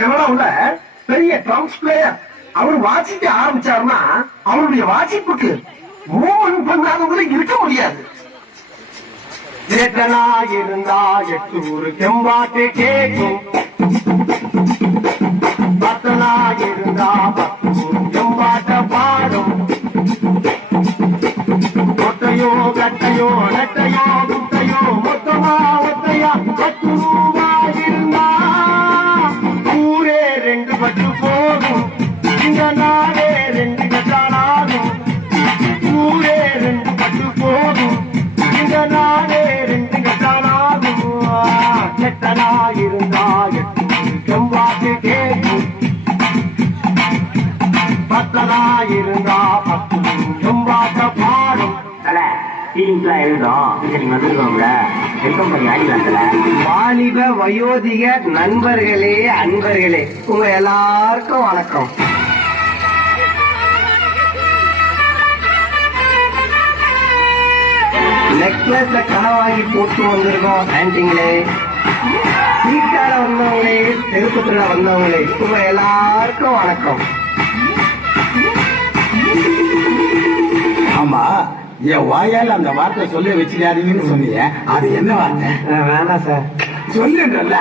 கனடாவுல பெரிய drums player. அவர் வாசிக்க ஆரம்பிச்சாருன்னா அவருடைய வாசிப்புக்கு மூவ் பண்ணாதவங்களும் இருக்க முடியாது. ஏற்றனா இருந்தா 8 ஊரு செம்பாட்டு கேட்கும், பத்தனா இருந்தா 10 ஊரு செம்பாட்ட பாடும். ஒத்தையோ கட்டையோ நெட்டையோ குட்டையோ மொத்தமா ஒத்தையா 10 ரூபாய் இருந்தா ஊரே 2 பட்டு போகும். இந்த நாளே 2 கட்டானாகும். ஊரே 2 பட்டு போகும். இந்த நாளே 2 கட்டானாகும். கெட்டனா இருந்தா 8 செம்பாட்டு கேட்கும், பத்தனா இருந்தா 10 செம்பாட்ட பாடும். வாலிப வயோதிக நண்பர்களே, அன்பர்களே, உங்க எல்லாருக்கும் வணக்கம். நெக்லஸ்ல கனவாங்கி போட்டு வந்திருக்கோம் ஆண்டிங்களே, வீட்டார வந்தவங்களே, தெருப்பத்துல வந்தவங்களே, உங்க எல்லாருக்கும் வணக்கம். ஆமா, என் வாயால் அந்த வார்த்தை சொல்ல வச்சுக்காதீங்கன்னு சொன்னீங்க. அது என்ன வார்த்தை? வேணாம் சார். சொல்லுன்றல்ல,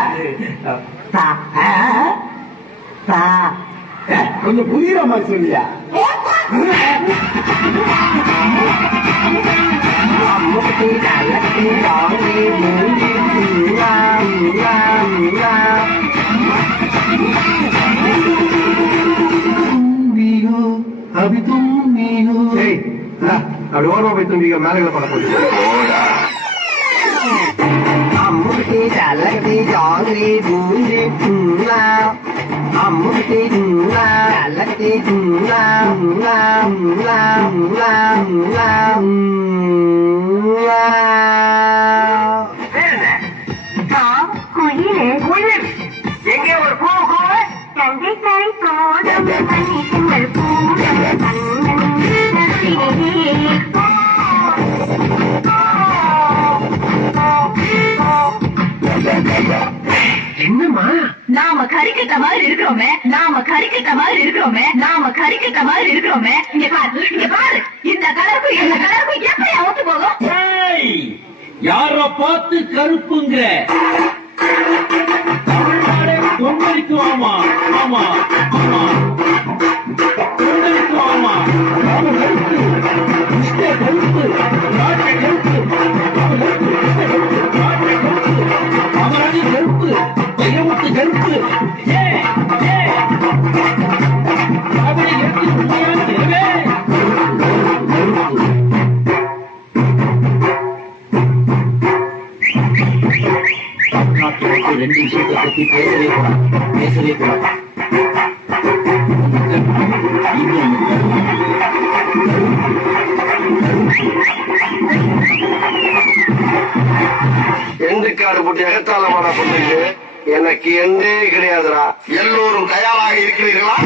கொஞ்சம் புரியுற மாதிரி சொல்லியா? அபி தும்பியோ அப்படி ஓரமா போய் தும்பிக்க மேல பட போட்டு அம்முட்டி தலகதி ஜாங்கி பூஞ்சி துண்ணா அம்முட்டி துண்ணா தலகதி துண்ணா உண்ணா உண்ணா உண்ணா உண்ணா உண்ணா. குயில் எங்கே ஒரு பூ கூவ தந்தை தாய் போதும் கண்ணிகள் என்னம்மா நாம கறிக்கட்ட மாதிரி இருக்கிறோமே, நாம கறிக்கட்ட மாதிரி இருக்கிறோமே, நாம கறிக்கட்ட மாதிரி இருக்கிறோமே. இங்க பாரு, இங்க பாரு, இந்த கலருக்கும் இந்த கலருக்கும் எப்படி அவுத்து போகும்? யார பார்த்து கருப்புங்கிற தமிழ்நாடே கொந்தளிக்கும். ஆமா ஆமா ஆமா கொந்தளிக்கும். ஆமா கருப்பு கருப்பு நாட்டை கருப்பு அவரது கருப்பு வைரமுத்து கருப்பு. அப்படி எடுத்து உண்மையான தேவை. தமிழ்நாட்டில் 2 விஷயத்தை பத்தி பேசவே கூடாது. எந்துக்காடு போட்டு எகத்தாளமான பொண்ணுக்கு எனக்கு எந்தே கிடையாதுடா. எல்லோரும் தயாராக இருக்கிறீர்களா?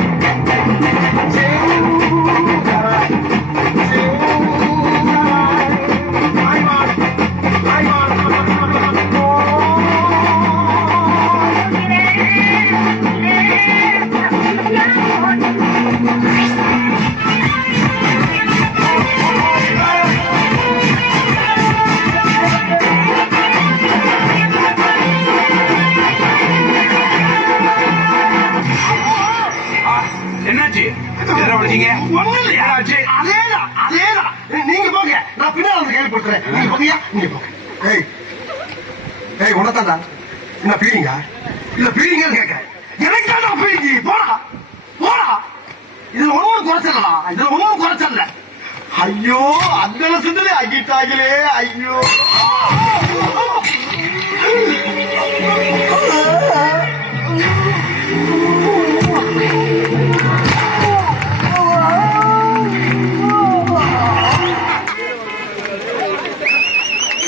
நீங்க போங்க, நான் பின்னாடி கேள்விப்படுத்துறேன். நீங்க போங்க, நீங்க போங்க. உனத்தாண்டா என்ன பீலிங்கா? இல்ல பீலிங்கன்னு கேட்க எனக்கு தாண்டா பீலிங்கி. போடா போடா, இதுல ஒன்னும் குறைச்சலடா, இதுல ஒன்னும் குறைச்சல. ஐயோ அந்த சிந்தனை ஆகிட்டாங்களே. ஐயோ